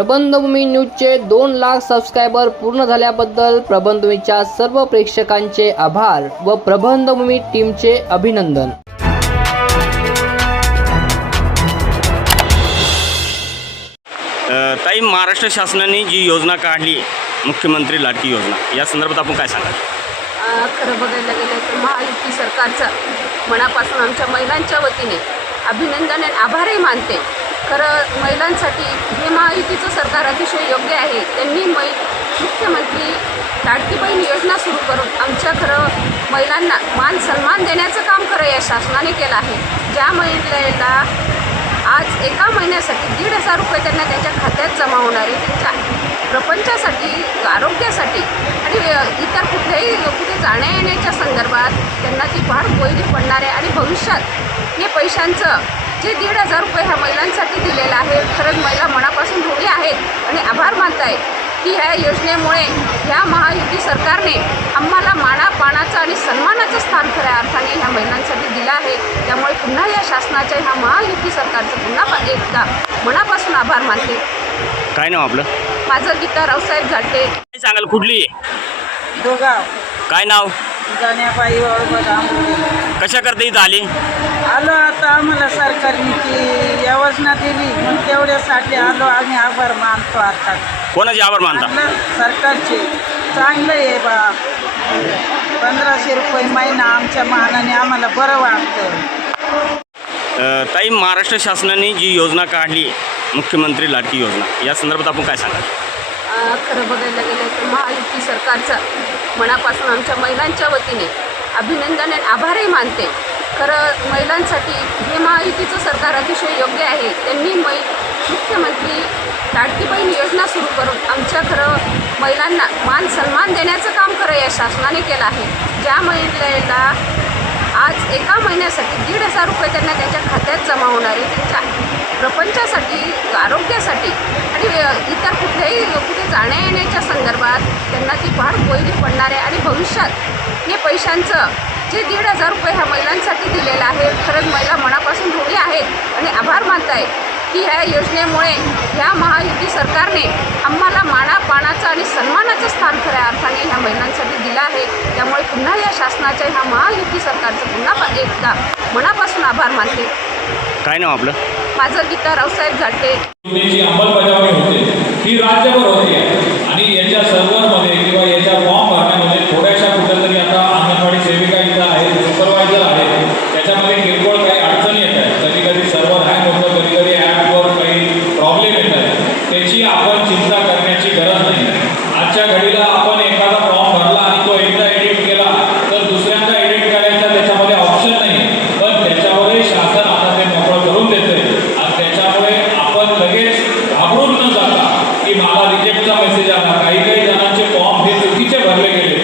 प्रबंधभूमी न्यूजचे दोन लाख सबस्क्रायबर पूर्ण झाल्याबद्दल प्रबंधभूमीच्या सर्व प्रेक्षकांचे आभार व प्रबंधभूमी टीमचे अभिनंदन. अ, ताई महाराष्ट्र शासनाने जी योजना काढली मुख्यमंत्री लाडकी योजना या संदर्भात आपण काय सांगाल? खरं बघायला गेलं तर महायुती सरकारचा मनापासून आमच्या महिलांच्या वतीने अभिनंदन आणि आभारही मानते. खरं महिलांसाठी हे महायुतीचं सरकार अतिशय योग्य आहे. त्यांनी मै मुख्यमंत्री लाडकी बहीण योजना सुरू करून आमच्या खरं महिलांना मान सन्मान देण्याचं काम खरं या शासनाने केलं आहे. ज्या महिलेला आज एका महिन्यासाठी दीड हजार रुपये त्यांना त्यांच्या खात्यात जमा होणारे त्यांच्या प्रपंचासाठी आरोग्यासाठी आणि इतर कुठल्याही कुठे जाण्या येण्याच्या संदर्भात त्यांना ती फार कोयली पडणार आहे आणि भविष्यात हे पैशांचं जे दीड हजार रुपये ह्या महिलांसाठी दिलेलं आहे खरंच महिला मनापासून ऋणी आहेत आणि आभार मानत आहेत की ह्या योजनेमुळे ह्या महायुती सरकारने आम्हाला माना पानाचं आणि सन्मानाचं स्थान खऱ्या अर्थाने ह्या महिलांसाठी दिलं आहे. त्यामुळे पुन्हा या शासनाच्या ह्या महायुती सरकारचं पुन्हा एकदा मनापासून आभार मानते. काय नाव आपलं? माझं गीता रावसाहेब झाटे. काय सांगाल कुठली? आहे दोघा काय नाव? बघा कशा करता इथं आली? आलो आता आम्हाला सरकारने ती योजना दिली. मग तेवढ्यासाठी आलो आम्ही आभार मानतो आता. कोणाचे आभार मानता? आपलं सरकारचे. चांगलं आहे बा. पंधराशे रुपये महिना आमच्या मानाने आम्हाला बरं वाटतं. अ, ताई महाराष्ट्र शासनाने जी योजना काढली मुख्यमंत्री लाडकी योजना या संदर्भात आपण काय सांगाल? खरं बघायला गेलं तर महायुती सरकारचं मनापासून आमच्या महिलांच्या वतीने अभिनंदन आणि आभारही मानते. खरं महिलांसाठी हे महायुतीचं सरकार अतिशय योग्य आहे. त्यांनी मै मुख्यमंत्री लाडकी बहीण योजना सुरू करून आमच्या खरं महिलांना मान सन्मान देण्याचं काम खरं या शासनाने केलं आहे. ज्या महिलेला आज एका महिन्यासाठी दीड हजार रुपये त्यांना त्यांच्या खात्यात जमा होणारे त्यांच्या प्रपंचासाठी आरोग्यासाठी आणि इतर कुठल्याही कुठे जाण्या येण्याच्या संदर्भात त्यांना ती फार कोयरी पडणार आहे. आणि भविष्यात हे पैशांचं जे दीड हजार रुपये ह्या महिलांसाठी दिलेलं आहे खरंच महिला मनापासून ऋणी आहेत आणि आभार मानत आहेत की ह्या योजनेमुळे ह्या महायुती सरकारने आम्हाला मानापानाचं आणि सन्मानाचं स्थान खऱ्या अर्थाने ह्या महिलांसाठी दिलं आहे. त्यामुळे पुन्हा या शासनाच्या ह्या महायुती सरकारचं पुन्हा एकदा मनापासून आभार मानते. काय नाव आपलं? माझं गीता रावसाहेब झाटे अंमलबजावणी होते. ही राज्यभर होते. आणि याच्या सर्वांमध्ये किंवा याच्या फॉर्म भरण्यामध्ये थोड्याशा कुठेतरी आता अंगणवाडी सेविका इथं आहेत सुपरवायझर आहेत त्याच्यामध्ये किरकोळ काही अडचणी येत आहेत कधी कधी सर्व्हर हँग होतं कधी कधी ॲपवर काही प्रॉब्लेम येत आहेत त्याची आपण चिंता करण्याची गरज नाही आजच्या घडीला आपण एखादा फॉर्म भरला आणि तो एकदा एडिट केला तर दुसऱ्यांदा एडिट करायचा त्याच्यामध्ये ऑप्शन नाही पण त्याच्यामध्ये शासन आता ते मोकळं करून देते आणि त्याच्यामुळे आपण लगेच घाबरून न जाता की मला रिजेक्टचा मेसेज आला काही काही जणांचे फॉर्म हे चुकीचे भरले गेले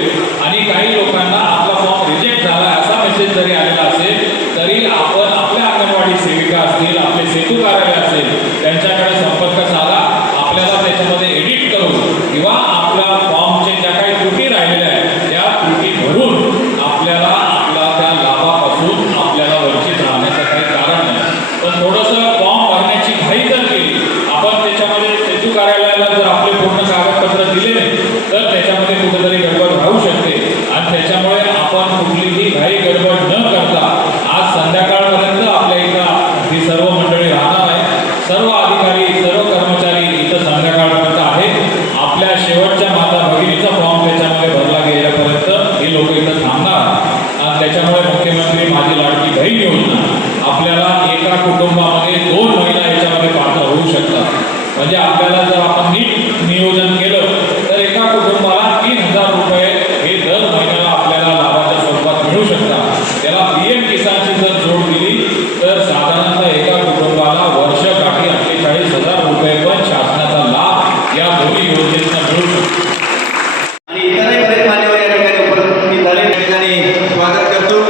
आणि काही लोकांना आपला फॉर्म रिजेक्ट झाला असा मेसेज जरी आलेला असेल तरी आपण आपल्या अंगणवाडी सेविका असतील आपले सेतू कार्यालय असेल त्यांच्याकडे संपर्क साधा आपल्याला त्याच्यामध्ये एडिट करून किंवा आपल्या फॉर्मचे ज्या काही त्रुटी राहिलेल्या आहेत त्या त्रुटी भरून आपल्याला आपला त्या लाभापासून आपल्याला वंचित राहण्याचं काही कारण नाही पण थोडंसं फॉर्म भरण्याची घाई जर केली आपण त्याच्यामध्ये सेतू कार्यालयाला जर आपले पूर्ण कागदपत्र दिले नाही तर त्याच्यामध्ये कुठेतरी गडबड राहू शकते आणि त्याच्यामुळे आपण कुठलीही घाई गडबड न करता आज संध्याकाळपर्यंत आपल्या इथं ही सर्व मंडळी राहणार आहे सर्व अधिकारी सर्व कर्मचारी इथं संध्याकाळपर्यंत आहेत. आपल्या शेवटच्या माता भगिनीचा फॉर्म त्याच्यामध्ये भरला गेल्यापर्यंत हे लोक इथं थांबणार आणि त्याच्यामुळे मुख्यमंत्री माझी लाडकी बहीण योजना आपल्याला एका कुटुंबामध्ये दोन महिला याच्यामध्ये पात्र होऊ शकतात. म्हणजे आपल्याला जर आपण नीट नियोजन केलं तर एका कुटुंबाला तीन हजार रुपये हे दर महिन्याला आपल्याला लाभाच्या स्वरूपात मिळू शकतात केसांची जर जोड दिली तर साधारणतः एका कुटुंबाला वर्षकाठी अठ्ठेचाळीस हजार रुपये पण शासनाचा लाभ या दोन्ही योजनेचा मिळू शकतो. आणि इतरही बरेच मान्यवर या ठिकाणी उपस्थित झाले या ठिकाणी स्वागत करतो.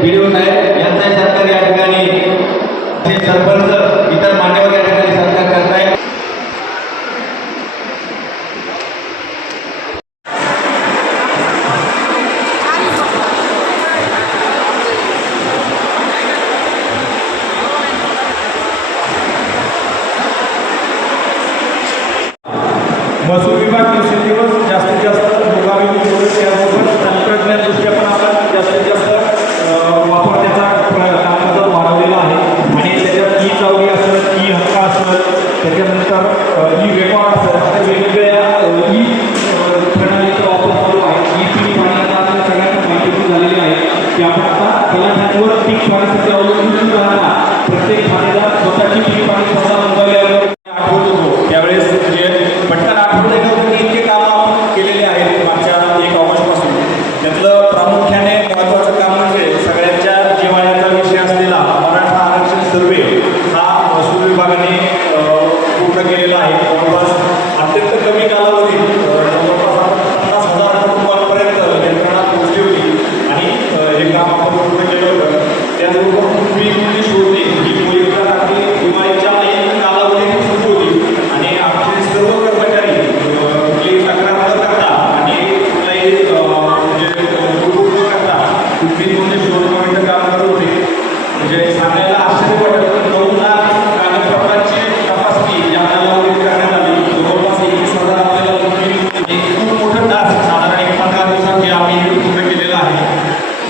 व्हिडिओ साहेब यांचा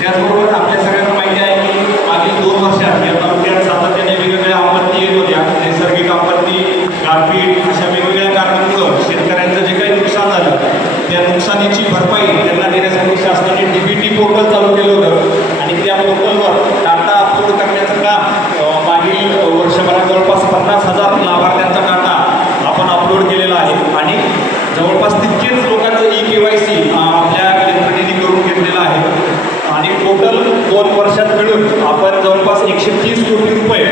त्याचबरोबर आपल्या घेतलेलं आहे आणि